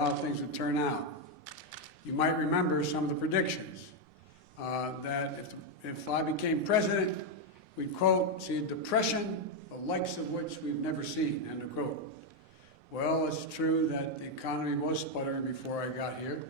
how things would turn out. You might remember some of the predictions that if I became president, we'd, quote, see a depression, the likes of which we've never seen, end of quote. Well, it's true that the economy was sputtering before I got here,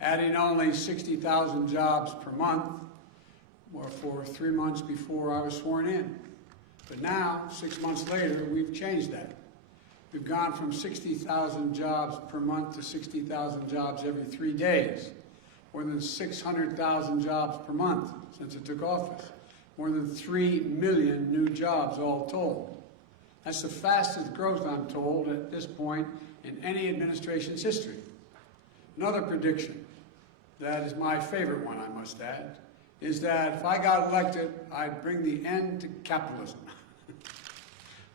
adding only 60,000 jobs per month for 3 months before I was sworn in. But now, 6 months later, we've changed that. We've gone from 60,000 jobs per month to 60,000 jobs every 3 days, more than 600,000 jobs per month since it took office, more than 3 million new jobs all told. That's the fastest growth, I'm told, at this point in any administration's history. Another prediction, that is my favorite one, I must add, is that if I got elected, I'd bring the end to capitalism.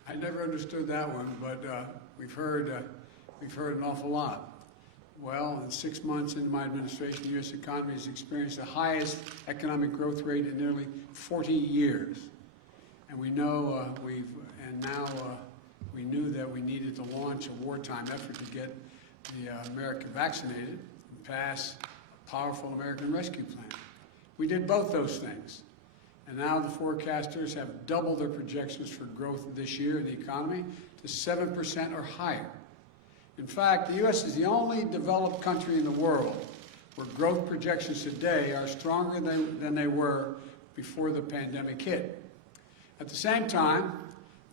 I never understood that one, but we've heard an awful lot. Well, in 6 months into my administration, the U.S. economy has experienced the highest economic growth rate in nearly 40 years. And we know we knew that we needed to launch a wartime effort to get America vaccinated and pass a powerful American Rescue Plan. We did both those things. And now the forecasters have doubled their projections for growth this year in the economy to 7% or higher. In fact, the U.S. is the only developed country in the world where growth projections today are stronger than they were before the pandemic hit. At the same time,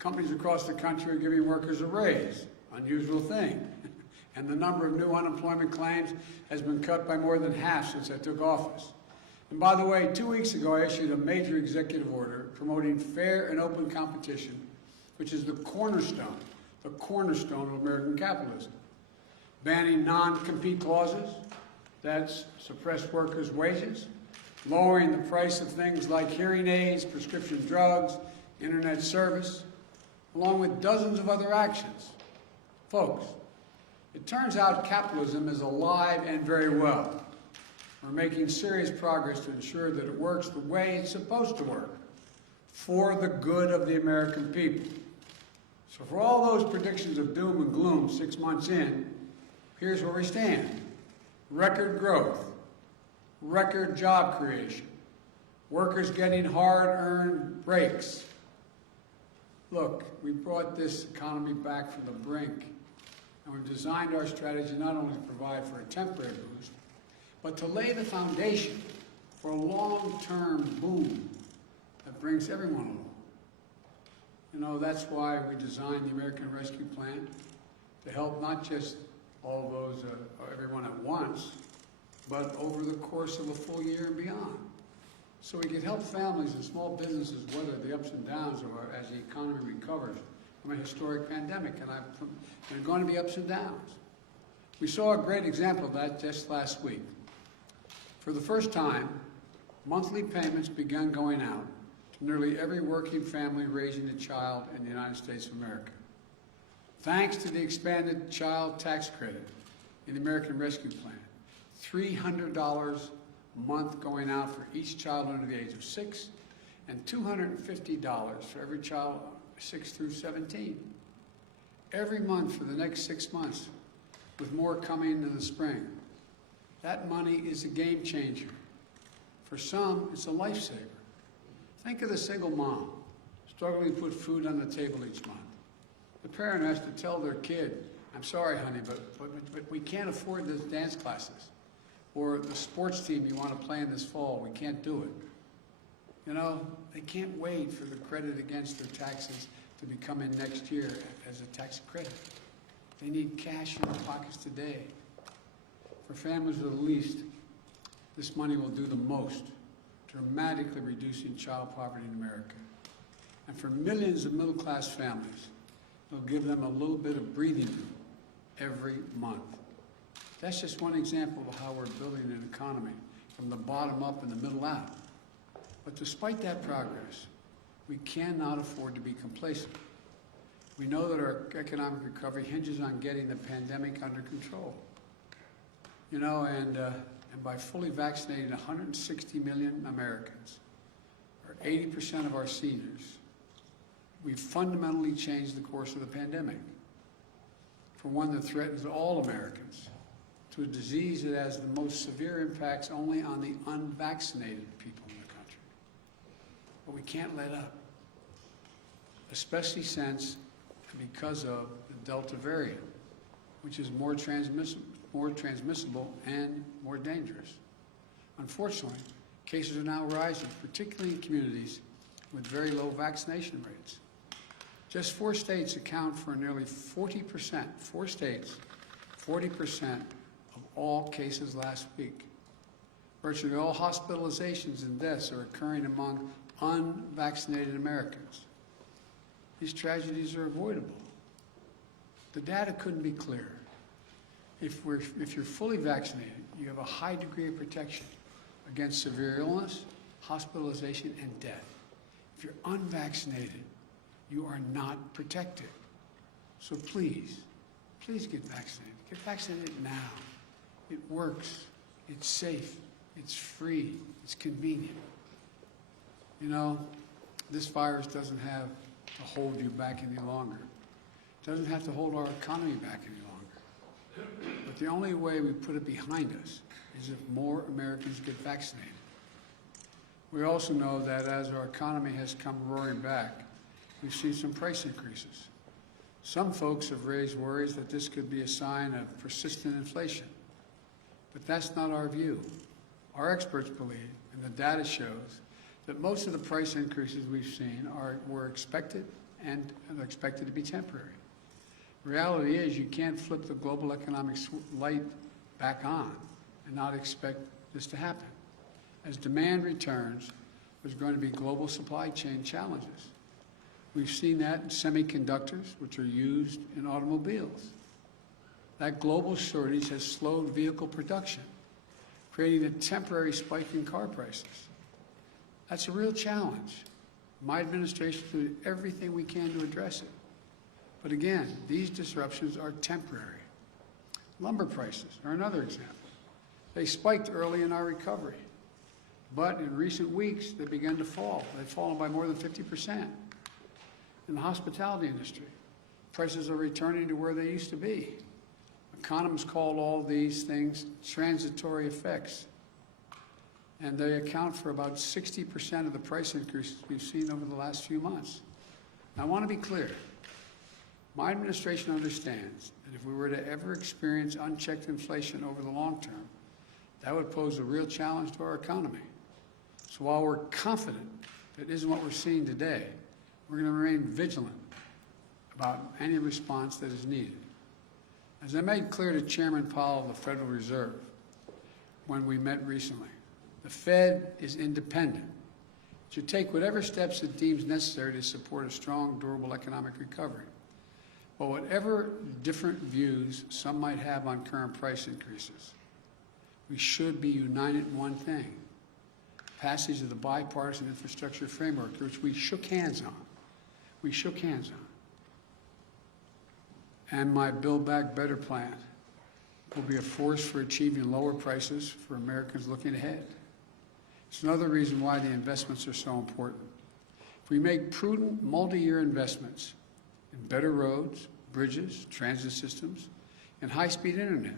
companies across the country are giving workers a raise, unusual thing. And the number of new unemployment claims has been cut by more than half since I took office. And by the way, 2 weeks ago, I issued a major executive order promoting fair and open competition, which is the cornerstone of American capitalism. Banning non-compete clauses, that's suppress workers' wages, lowering the price of things like hearing aids, prescription drugs, internet service, along with dozens of other actions. Folks, it turns out capitalism is alive and very well. We're making serious progress to ensure that it works the way it's supposed to work, for the good of the American people. So for all those predictions of doom and gloom 6 months in, here's where we stand. Record growth, record job creation, workers getting hard-earned breaks. Look, we brought this economy back from the brink, and we've designed our strategy not only to provide for a temporary boost, but to lay the foundation for a long-term boom that brings everyone along. You know, that's why we designed the American Rescue Plan, to help not just all those, everyone at once, but over the course of a full year and beyond. So we can help families and small businesses weather the ups and downs as the economy recovers from a historic pandemic, and there are going to be ups and downs. We saw a great example of that just last week. For the first time, monthly payments began going out to nearly every working family raising a child in the United States of America. Thanks to the expanded child tax credit in the American Rescue Plan, $300 a month going out for each child under the age of 6, and $250 for every child 6 through 17. Every month for the next 6 months, with more coming in the spring. That money is a game changer. For some, it's a lifesaver. Think of the single mom struggling to put food on the table each month. The parent has to tell their kid, I'm sorry, honey, but we can't afford those dance classes. Or the sports team you want to play in this fall, we can't do it. You know, they can't wait for the credit against their taxes to be coming next year as a tax credit. They need cash in their pockets today. For families with the least, this money will do the most, dramatically reducing child poverty in America. And for millions of middle-class families, it'll give them a little bit of breathing room every month. That's just one example of how we're building an economy from the bottom up and the middle out. But despite that progress, we cannot afford to be complacent. We know that our economic recovery hinges on getting the pandemic under control. You know, and by fully vaccinating 160 million Americans, or 80% of our seniors, we've fundamentally changed the course of the pandemic. for one that threatens all Americans, to a disease that has the most severe impacts only on the unvaccinated people in the country. But we can't let up, especially since and because of the Delta variant, which is more transmissible and more dangerous. Unfortunately, cases are now rising, particularly in communities with very low vaccination rates. Just 4 states account for nearly 40%, 4 states, 40% of all cases last week. Virtually all hospitalizations and deaths are occurring among unvaccinated Americans. These tragedies are avoidable. The data couldn't be clearer. If you're fully vaccinated, you have a high degree of protection against severe illness, hospitalization, and death. If you're unvaccinated, you are not protected. So please, please get vaccinated. Get vaccinated now. It works. It's safe. It's free. It's convenient. You know, this virus doesn't have to hold you back any longer. It doesn't have to hold our economy back any longer. But the only way we put it behind us is if more Americans get vaccinated. We also know that as our economy has come roaring back, we've seen some price increases. Some folks have raised worries that this could be a sign of persistent inflation. But that's not our view. Our experts believe, and the data shows, that most of the price increases we've seen were expected and are expected to be temporary. The reality is you can't flip the global economic light back on and not expect this to happen. As demand returns, there's going to be global supply chain challenges. We've seen that in semiconductors, which are used in automobiles. That global shortage has slowed vehicle production, creating a temporary spike in car prices. That's a real challenge. My administration will do everything we can to address it. But again, these disruptions are temporary. Lumber prices are another example. They spiked early in our recovery, but in recent weeks, they began to fall. They've fallen by more than 50%. In the hospitality industry, prices are returning to where they used to be. Economists call all these things transitory effects, and they account for about 60% of the price increases we've seen over the last few months. Now, I want to be clear. My administration understands that if we were to ever experience unchecked inflation over the long term, that would pose a real challenge to our economy. So while we're confident that isn't what we're seeing today, we're going to remain vigilant about any response that is needed. As I made clear to Chairman Powell of the Federal Reserve when we met recently, the Fed is independent. It should take whatever steps it deems necessary to support a strong, durable economic recovery. But whatever different views some might have on current price increases, we should be united in one thing: passage of the bipartisan infrastructure framework, which we shook hands on. We shook hands on. And my Build Back Better plan will be a force for achieving lower prices for Americans looking ahead. It's another reason why the investments are so important. If we make prudent multi-year investments in better roads, bridges, transit systems, and high-speed internet,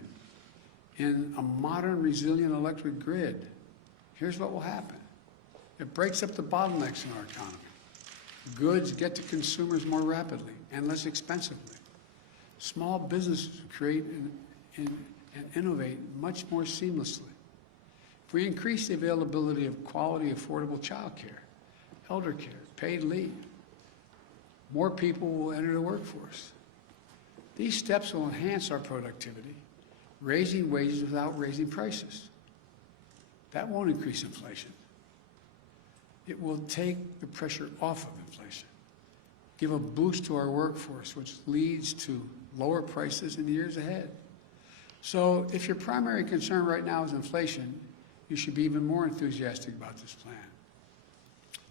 in a modern, resilient electric grid, here's what will happen. It breaks up the bottlenecks in our economy. Goods get to consumers more rapidly and less expensively. Small businesses create and innovate much more seamlessly. If we increase the availability of quality, affordable child care, elder care, paid leave, more people will enter the workforce. These steps will enhance our productivity, raising wages without raising prices. That won't increase inflation. It will take the pressure off of inflation, give a boost to our workforce, which leads to lower prices in the years ahead. So if your primary concern right now is inflation, you should be even more enthusiastic about this plan.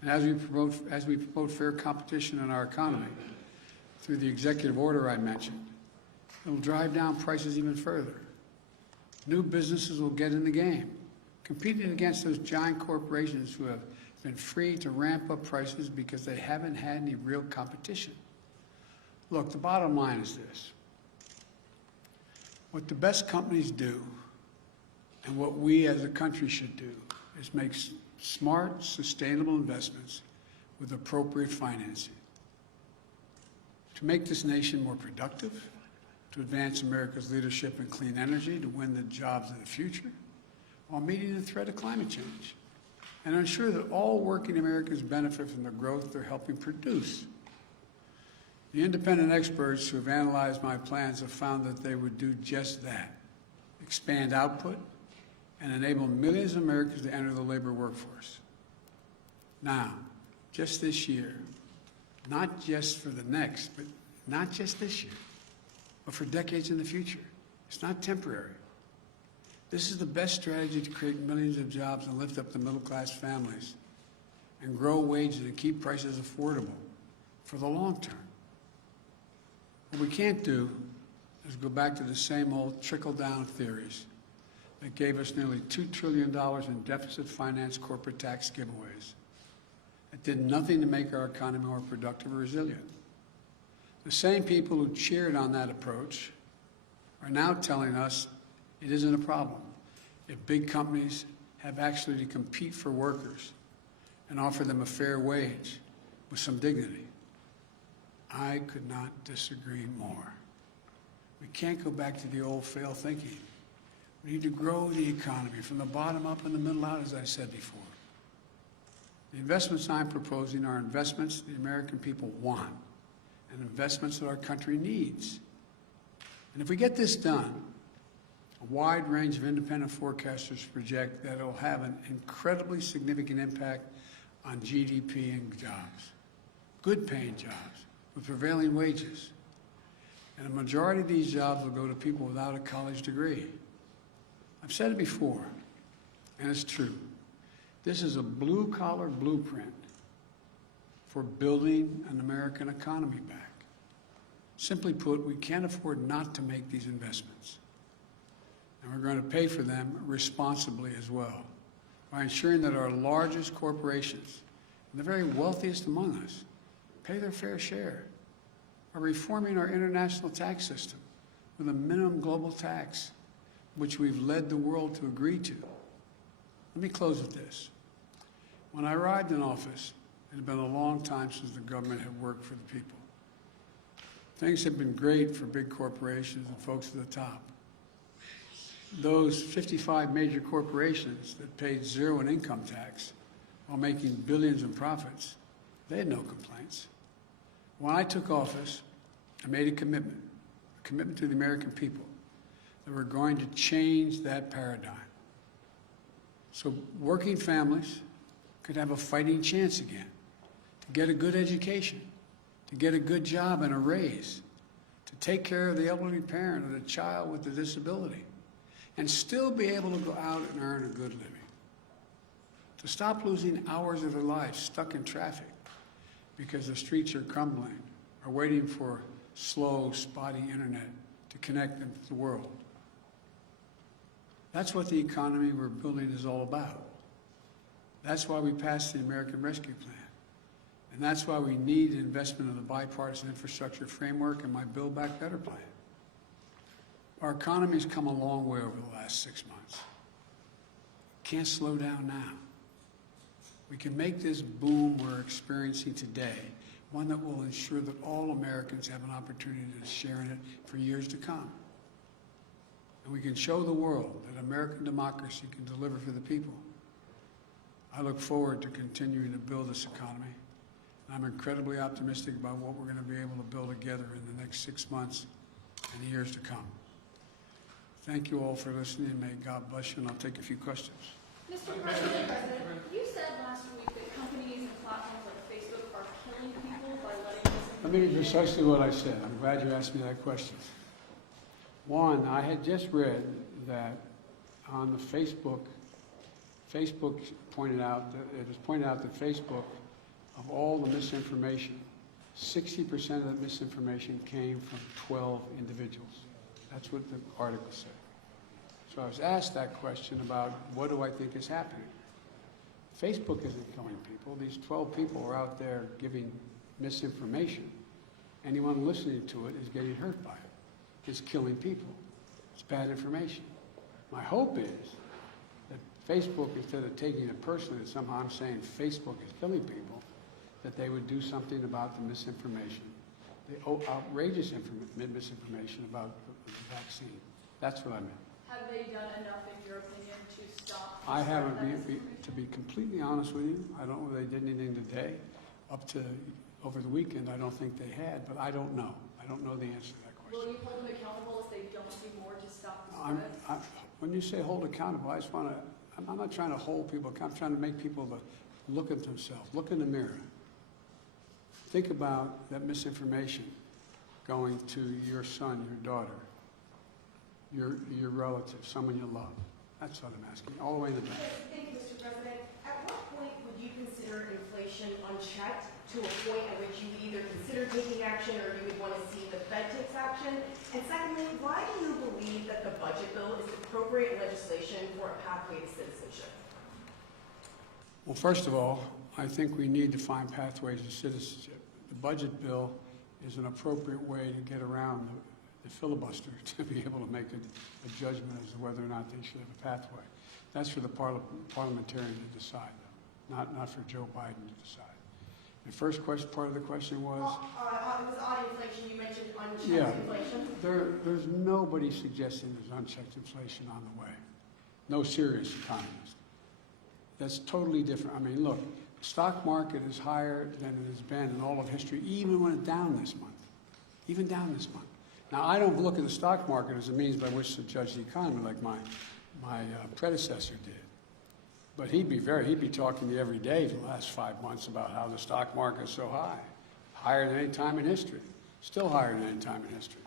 And as we promote fair competition in our economy through the executive order I mentioned, it will drive down prices even further. New businesses will get in the game, competing against those giant corporations who have been free to ramp up prices because they haven't had any real competition. Look, the bottom line is this. What the best companies do, and what we as a country should do, is make smart, sustainable investments with appropriate financing to make this nation more productive, to advance America's leadership in clean energy, to win the jobs of the future, while meeting the threat of climate change, and ensure that all working Americans benefit from the growth they're helping produce. The independent experts who have analyzed my plans have found that they would do just that: expand output and enable millions of Americans to enter the labor workforce. Now, just this year, not just for the next, but not just this year, but for decades in the future. It's not temporary. This is the best strategy to create millions of jobs and lift up the middle-class families and grow wages and keep prices affordable for the long term. What we can't do is go back to the same old trickle-down theories that gave us nearly $2 trillion in deficit finance corporate tax giveaways. It did nothing to make our economy more productive or resilient. The same people who cheered on that approach are now telling us it isn't a problem if big companies have actually to compete for workers and offer them a fair wage with some dignity. I could not disagree more. We can't go back to the old failed thinking. We need to grow the economy from the bottom up and the middle out, as I said before. The investments I'm proposing are investments the American people want and investments that our country needs. And if we get this done, a wide range of independent forecasters project that it will have an incredibly significant impact on GDP and jobs, good-paying jobs with prevailing wages. And a majority of these jobs will go to people without a college degree. I've said it before, and it's true. This is a blue-collar blueprint for building an American economy back. Simply put, we can't afford not to make these investments. And we're going to pay for them responsibly as well, by ensuring that our largest corporations, and the very wealthiest among us, pay their fair share, by reforming our international tax system with a minimum global tax, which we've led the world to agree to. Let me close with this. When I arrived in office, it had been a long time since the government had worked for the people. Things have been great for big corporations and folks at the top. Those 55 major corporations that paid zero in income tax while making billions in profits, they had no complaints. When I took office, I made a commitment to the American people, that we're going to change that paradigm. So working families could have a fighting chance again, to get a good education, to get a good job and a raise, to take care of the elderly parent or the child with a disability, and still be able to go out and earn a good living. To stop losing hours of their life stuck in traffic because the streets are crumbling or waiting for slow, spotty internet to connect them to the world. That's what the economy we're building is all about. That's why we passed the American Rescue Plan. And that's why we need investment in the bipartisan infrastructure framework and my Build Back Better plan. Our economy has come a long way over the last 6 months. Can't slow down now. We can make this boom we're experiencing today one that will ensure that all Americans have an opportunity to share in it for years to come. And we can show the world that American democracy can deliver for the people. I look forward to continuing to build this economy. I'm incredibly optimistic about what we're going to be able to build together in the next 6 months and the years to come. Thank you all for listening, and may God bless you, and I'll take a few questions. Mr. President, you said last week that companies and platforms like Facebook are killing people by letting misinformation. Let me be precisely what I said. I'm glad you asked me that question. One, I had just read that on the Facebook pointed out that it was pointed out that Facebook, of all the misinformation, 60% of that misinformation came from 12 individuals. That's what the article said. So I was asked that question about what do I think is happening. Facebook isn't killing people. These 12 people are out there giving misinformation. Anyone listening to it is getting hurt by it. It's killing people. It's bad information. My hope is that Facebook, instead of taking it personally, that somehow I'm saying Facebook is killing people, that they would do something about the misinformation, the outrageous misinformation about the vaccine. That's what I meant. Have they done enough, in your opinion, to stop? I haven't, that misinformation? to be completely honest with you, I don't know if they did anything today. Up to over the weekend, I don't think they had, but I don't know. I don't know the answer to that Will question. you hold them accountable if they don't do more to stop the spread? When you say hold accountable, I just want to, I'm not trying to hold people accountable. I'm trying to make people look at themselves, look in the mirror. Think about that misinformation going to your son, your daughter, your relative, someone you love. That's what I'm asking, all the way in the back. Thank you, Mr. President. At what point would you consider inflation unchecked to a point at which you would either consider taking action or you would want to see the Fed takes action? And secondly, why do you believe that the budget bill is appropriate legislation for a pathway to citizenship? Well, first of all, I think we need to find pathways to citizenship. The budget bill is an appropriate way to get around the filibuster to be able to make a judgment as to whether or not they should have a pathway. That's for the parliamentarian to decide, though, not for Joe Biden to decide. The first part of the question was? It was on inflation. You mentioned unchecked Yeah. inflation. There's nobody suggesting there's unchecked inflation on the way. No serious economist. That's totally different. I mean, look, the stock market is higher than it has been in all of history, even when it's down this month. Even down this month. Now, I don't look at the stock market as a means by which to judge the economy like my predecessor did. But he'd be talking to you every day for the last 5 months about how the stock market is so high. Higher than any time in history. Still higher than any time in history.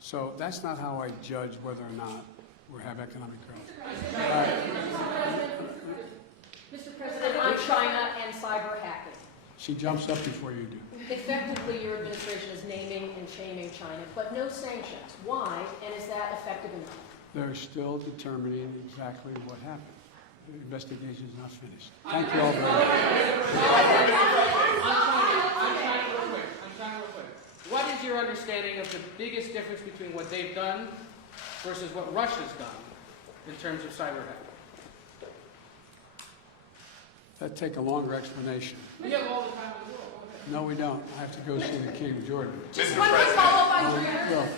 So that's not how I judge whether or not we have economic growth. Mr. President, on China and cyber hacking. She jumps up before you do. Effectively, your administration is naming and shaming China, but no sanctions. Why, and is that effective enough? They're still determining exactly what happened. The investigation is not finished. Thank you all very much. I'm trying real quick. What is your understanding of the biggest difference between what they've done versus what Russia's done in terms of cyber hacking? That'd take a longer explanation. We have all the time in the world. Go ahead. No, we don't. I have to go see the King of Jordan. Just one quick follow-up on Dreher. Well,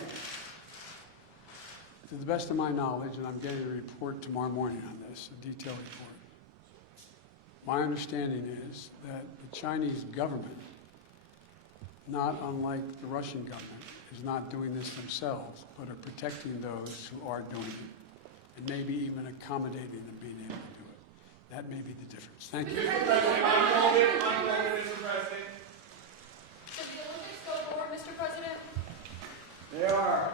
to the best of my knowledge, and I'm getting a report tomorrow morning on this, a detailed report, my understanding is that the Chinese government, not unlike the Russian government, is not doing this themselves, but are protecting those who are doing it, and maybe even accommodating them being able to do it. That may be the difference. Thank you. Mr. President. Should the Olympics go forward, Mr. President? They are.